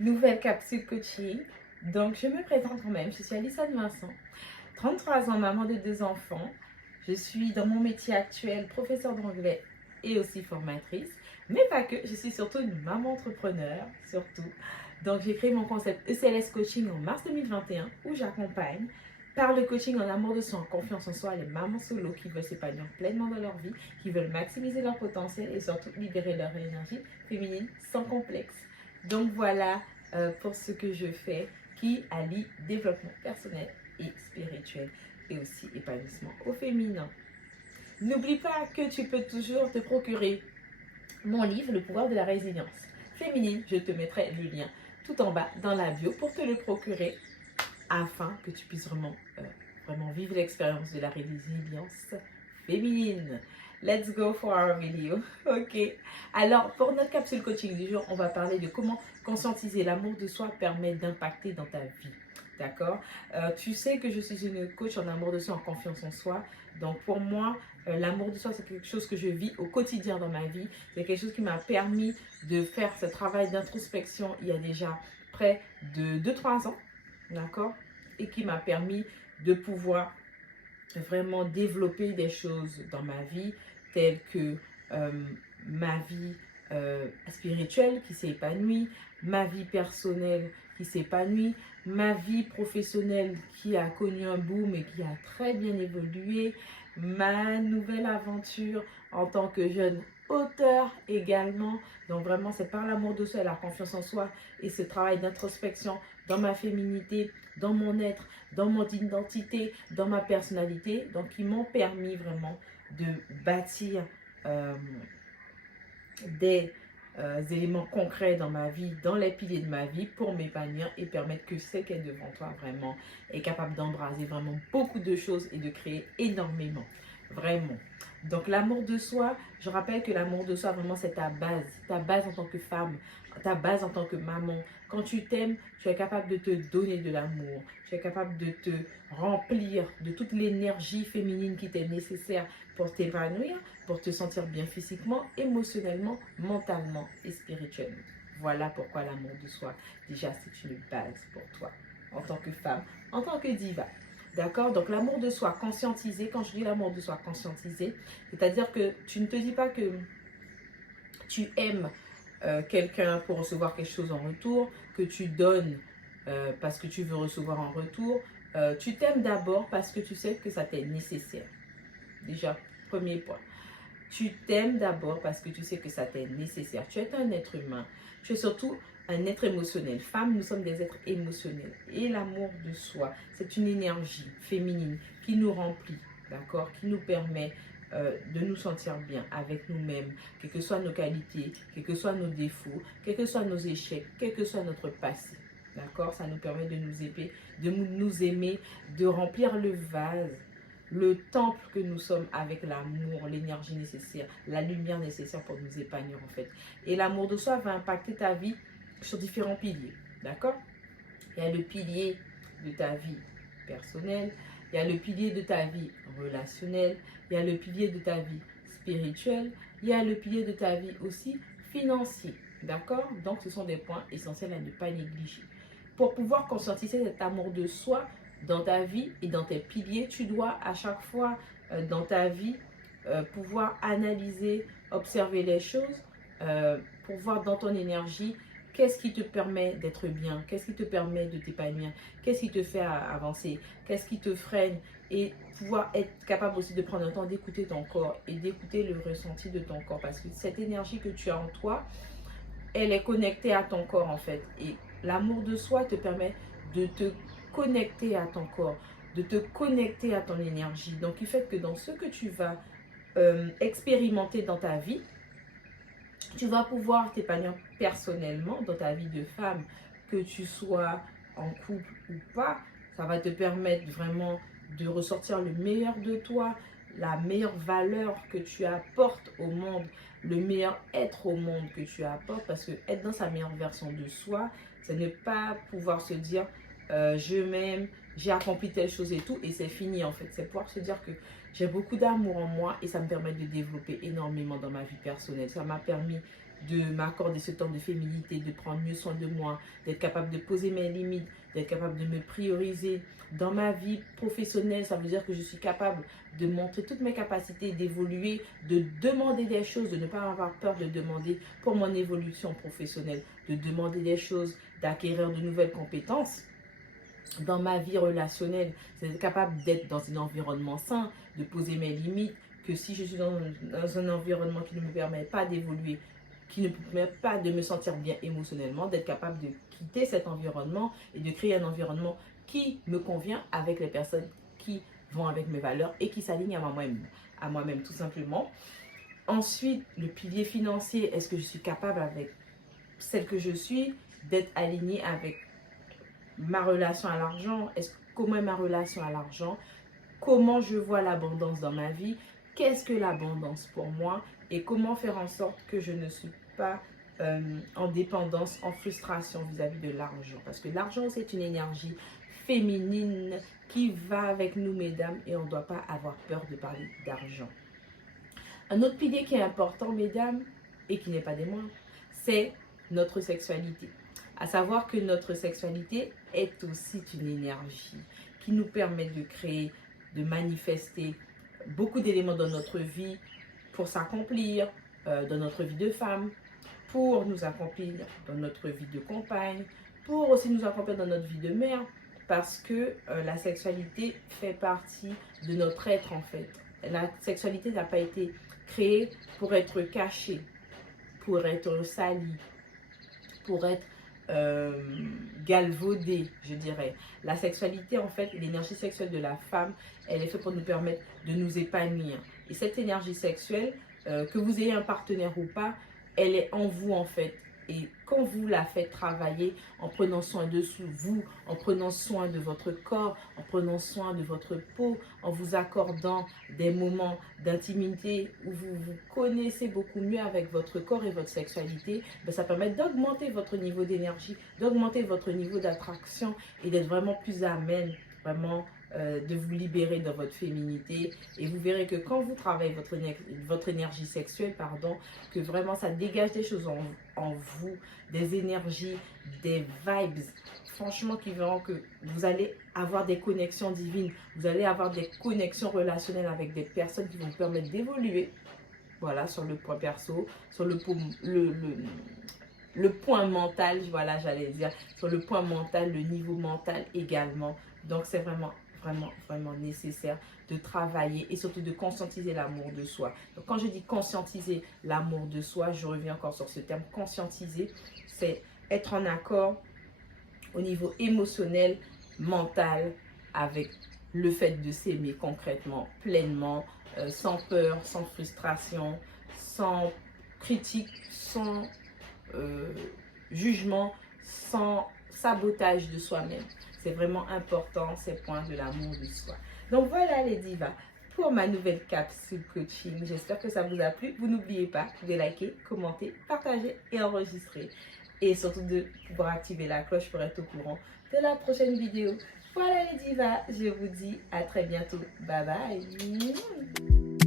Nouvelle capsule coaching. Donc, je me présente quand même. Je suis Alissane Vincent, 33 ans, maman de 2 enfants. Je suis dans mon métier actuel, professeure d'anglais et aussi formatrice. Mais pas que, je suis surtout une maman entrepreneur, surtout. Donc, j'ai créé mon concept ECLS Coaching en mars 2021 où j'accompagne par le coaching en amour de soi, en confiance en soi, les mamans solo qui veulent s'épanouir pleinement dans leur vie, qui veulent maximiser leur potentiel et surtout libérer leur énergie féminine sans complexe. Donc voilà pour ce que je fais qui allie développement personnel et spirituel et aussi épanouissement au féminin. N'oublie pas que tu peux toujours te procurer mon livre Le pouvoir de la résilience féminine. Je te mettrai le lien tout en bas dans la bio pour te le procurer afin que tu puisses vraiment vivre l'expérience de la résilience féminine. Let's go for our video. Ok. Alors, pour notre capsule coaching du jour, on va parler de comment conscientiser l'amour de soi permet d'impacter dans ta vie. D'accord? Tu sais que je suis une coach en amour de soi, en confiance en soi. Donc, pour moi, l'amour de soi, c'est quelque chose que je vis au quotidien dans ma vie. C'est quelque chose qui m'a permis de faire ce travail d'introspection il y a déjà près de 2-3 ans. D'accord? Et qui m'a permis de pouvoir vraiment développer des choses dans ma vie, telles que ma vie spirituelle qui s'est épanouie, ma vie personnelle qui s'épanouit, ma vie professionnelle qui a connu un boom et qui a très bien évolué, ma nouvelle aventure en tant que jeune auteur également. Donc vraiment, c'est par l'amour de soi et la confiance en soi et ce travail d'introspection dans ma féminité, dans mon être, dans mon identité, dans ma personnalité, donc qui m'ont permis vraiment de bâtir des éléments concrets dans ma vie, dans les piliers de ma vie pour m'épanouir et permettre que ce qui est devant toi vraiment est capable d'embraser vraiment beaucoup de choses et de créer énormément. Vraiment. Donc l'amour de soi, je rappelle que l'amour de soi vraiment c'est ta base en tant que femme, ta base en tant que maman. Quand tu t'aimes, tu es capable de te donner de l'amour, tu es capable de te remplir de toute l'énergie féminine qui t'est nécessaire pour t'épanouir, pour te sentir bien physiquement, émotionnellement, mentalement et spirituellement. Voilà pourquoi l'amour de soi, déjà c'est une base pour toi en tant que femme, en tant que diva. D'accord? Donc l'amour de soi conscientisé, quand je dis l'amour de soi conscientisé, c'est-à-dire que tu ne te dis pas que tu aimes quelqu'un pour recevoir quelque chose en retour, que tu donnes parce que tu veux recevoir en retour. Tu t'aimes d'abord parce que tu sais que ça t'est nécessaire. Déjà, premier point. Tu t'aimes d'abord parce que tu sais que ça t'est nécessaire. Tu es un être humain. Tu es surtout un être émotionnel. Femmes, nous sommes des êtres émotionnels. Et l'amour de soi, c'est une énergie féminine qui nous remplit, d'accord? Qui nous permet de nous sentir bien avec nous-mêmes, quelles que soient nos qualités, quels que soient nos défauts, quels que soient nos échecs, quel que soit notre passé. D'accord? Ça nous permet de nous aimer, de remplir le vase, le temple que nous sommes avec l'amour, l'énergie nécessaire, la lumière nécessaire pour nous épanouir en fait. Et l'amour de soi va impacter ta vie sur différents piliers. D'accord? Il y a le pilier de ta vie personnelle, il y a le pilier de ta vie relationnelle, il y a le pilier de ta vie spirituelle, il y a le pilier de ta vie aussi financier. D'accord? Donc ce sont des points essentiels à ne pas négliger. Pour pouvoir conscientiser cet amour de soi dans ta vie et dans tes piliers, tu dois à chaque fois dans ta vie pouvoir analyser, observer les choses, pour voir dans ton énergie qu'est-ce qui te permet d'être bien, qu'est-ce qui te permet de t'épanouir, qu'est-ce qui te fait avancer, qu'est-ce qui te freine et pouvoir être capable aussi de prendre le temps d'écouter ton corps et d'écouter le ressenti de ton corps parce que cette énergie que tu as en toi, elle est connectée à ton corps en fait et l'amour de soi te permet de te connecter à ton corps, de te connecter à ton énergie. Donc, il fait que dans ce que tu vas expérimenter dans ta vie, tu vas pouvoir t'épanouir personnellement dans ta vie de femme, que tu sois en couple ou pas. Ça va te permettre vraiment de ressortir le meilleur de toi, la meilleure valeur que tu apportes au monde, le meilleur être au monde que tu apportes. Parce que être dans sa meilleure version de soi, c'est ne pas pouvoir se dire je m'aime, j'ai accompli telle chose et tout, et c'est fini en fait. C'est pouvoir se dire que j'ai beaucoup d'amour en moi et ça me permet de développer énormément dans ma vie personnelle. Ça m'a permis de m'accorder ce temps de féminité, de prendre mieux soin de moi, d'être capable de poser mes limites, d'être capable de me prioriser. Dans ma vie professionnelle, ça veut dire que je suis capable de montrer toutes mes capacités, d'évoluer, de demander des choses, de ne pas avoir peur de demander pour mon évolution professionnelle, de demander des choses, d'acquérir de nouvelles compétences. Dans ma vie relationnelle, c'est être capable d'être dans un environnement sain, de poser mes limites, que si je suis dans un environnement qui ne me permet pas d'évoluer, qui ne me permet pas de me sentir bien émotionnellement, d'être capable de quitter cet environnement et de créer un environnement qui me convient avec les personnes qui vont avec mes valeurs et qui s'alignent à moi-même tout simplement. Ensuite, le pilier financier, est-ce que je suis capable avec celle que je suis d'être alignée avec ma relation à l'argent? Comment est ma relation à l'argent? Comment je vois l'abondance dans ma vie? Qu'est-ce que l'abondance pour moi? Et comment faire en sorte que je ne suis pas en dépendance, en frustration vis-à-vis de l'argent? Parce que l'argent, c'est une énergie féminine qui va avec nous, mesdames, et on ne doit pas avoir peur de parler d'argent. Un autre pilier qui est important, mesdames, et qui n'est pas des moindres, c'est notre sexualité. À savoir que notre sexualité est aussi une énergie qui nous permet de créer, de manifester beaucoup d'éléments dans notre vie pour s'accomplir dans notre vie de femme, pour nous accomplir dans notre vie de compagne, pour aussi nous accomplir dans notre vie de mère, parce que la sexualité fait partie de notre être en fait. La sexualité n'a pas été créée pour être cachée, pour être salie, pour être galvaudée, je dirais. La sexualité, en fait, l'énergie sexuelle de la femme, elle est faite pour nous permettre de nous épanouir. Et cette énergie sexuelle, que vous ayez un partenaire ou pas, elle est en vous, en fait. Et quand vous la faites travailler en prenant soin de vous, en prenant soin de votre corps, en prenant soin de votre peau, en vous accordant des moments d'intimité où vous vous connaissez beaucoup mieux avec votre corps et votre sexualité, ben ça permet d'augmenter votre niveau d'énergie, d'augmenter votre niveau d'attraction et d'être vraiment plus amène, vraiment de vous libérer dans votre féminité. Et vous verrez que quand vous travaillez votre énergie sexuelle, que vraiment ça dégage des choses en vous, des énergies, des vibes, franchement, qui verront que vous allez avoir des connexions divines, vous allez avoir des connexions relationnelles avec des personnes qui vont vous permettre d'évoluer, voilà, sur le point perso, sur le point mental, voilà, j'allais dire, sur le point mental, le niveau mental également. Donc, c'est vraiment nécessaire de travailler et surtout de conscientiser l'amour de soi. Donc, quand je dis conscientiser l'amour de soi, je reviens encore sur ce terme. Conscientiser, c'est être en accord au niveau émotionnel, mental, avec le fait de s'aimer concrètement, pleinement, sans peur, sans frustration, sans critique, sans jugement, sans sabotage de soi-même. C'est vraiment important, ces points de l'amour de soi. Donc voilà les divas, pour ma nouvelle capsule coaching. J'espère que ça vous a plu. Vous n'oubliez pas de liker, commenter, partager et enregistrer. Et surtout de pouvoir activer la cloche pour être au courant de la prochaine vidéo. Voilà les divas, je vous dis à très bientôt. Bye bye.